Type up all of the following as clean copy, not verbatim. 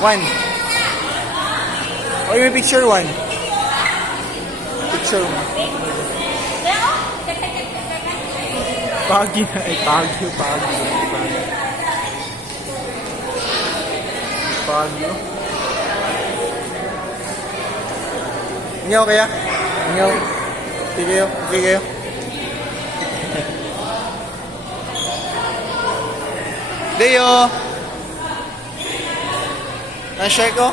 One. O yung picture one. Picture one. Pagi na. Ay, pagi. Pagi. Ingaw kaya? Ingaw. Okay kayo. Deo! Na-share ko?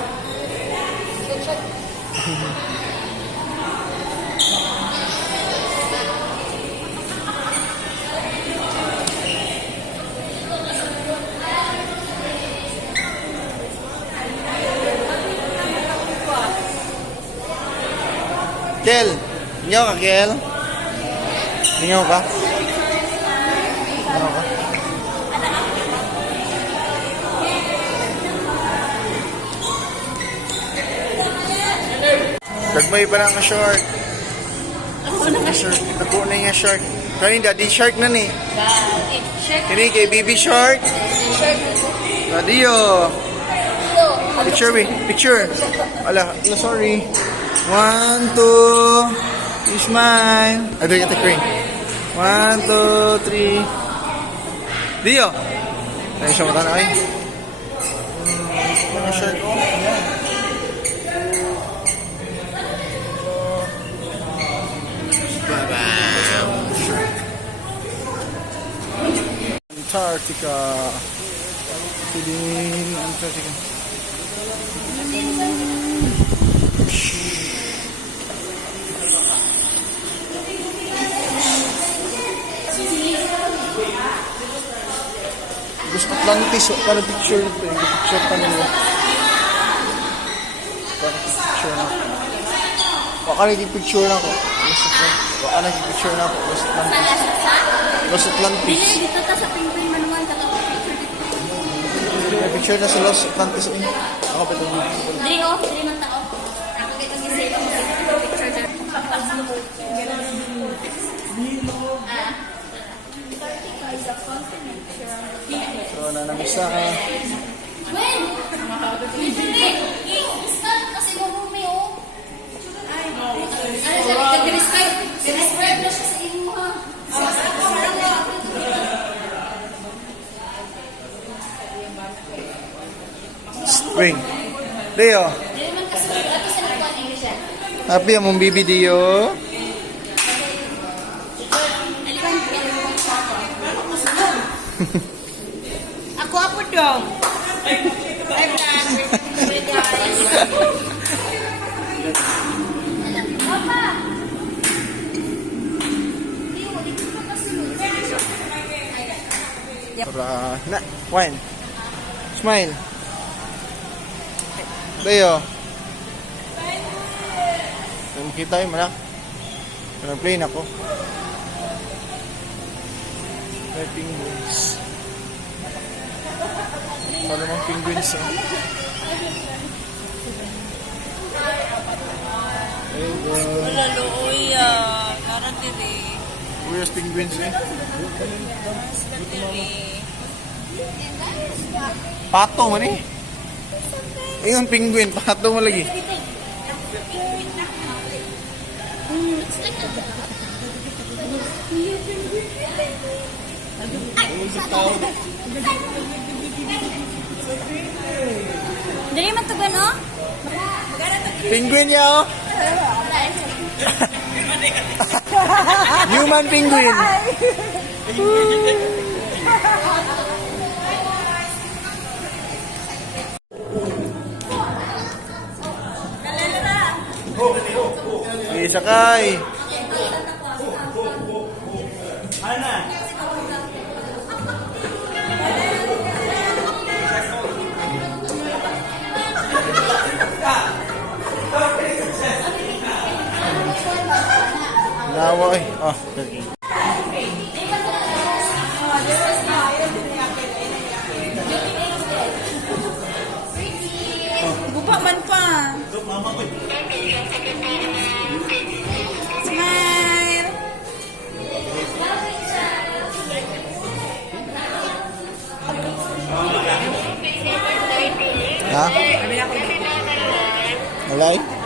Kel! Ingaw ka, Kel? Ingaw ka? Ingaw ka? Dagmay pa lang ang short. Ako na nga short. Kani daddy shark na ni. Kani kay baby shark. Daddy yo. Picture. Ala, sorry. 1, 2. You smile. Ada kata kering. 1, 2, 3. Dio. Ay siya mata na ay. Shirt ko. Antarctica. Feeling Antarctica. Gusto Atlantis, para picture ito. Picture pa nila. Para picture na. Baka nagpipicture na ako. Baka nagpipicture na ako. Los Atlantis. Dito ta sa Penguin Manuan ka picture dito. May picture na sa Los Atlantis. Ako pa ito. Diri man tao. Ako dito gisay ko picture dyan. So, nanamisa ka. When? Start kasi mo bumi oh. Ano siya? Describe na siya sa imo ha. Wing. Leo. Dili man kasi ato sa nakuha ng English yan. Happy among bibi Dio. Ako apo dong. Bye guys. Papa. Na, one. Smile. Leo. Makita yun, manak. Nag-play na ako. May penguins. Wala mong penguins, oh. Hey, God. Wala looy Karan diri. Where's penguins, eh? Pato man, eh. Ayun, penguin. Pato mo lagi. Dili man to gano? Penguin niya, oh. Human penguin. Sakay. Lawa eh. Oh, okay. Gupa man pa. Smile. Ha? Alay?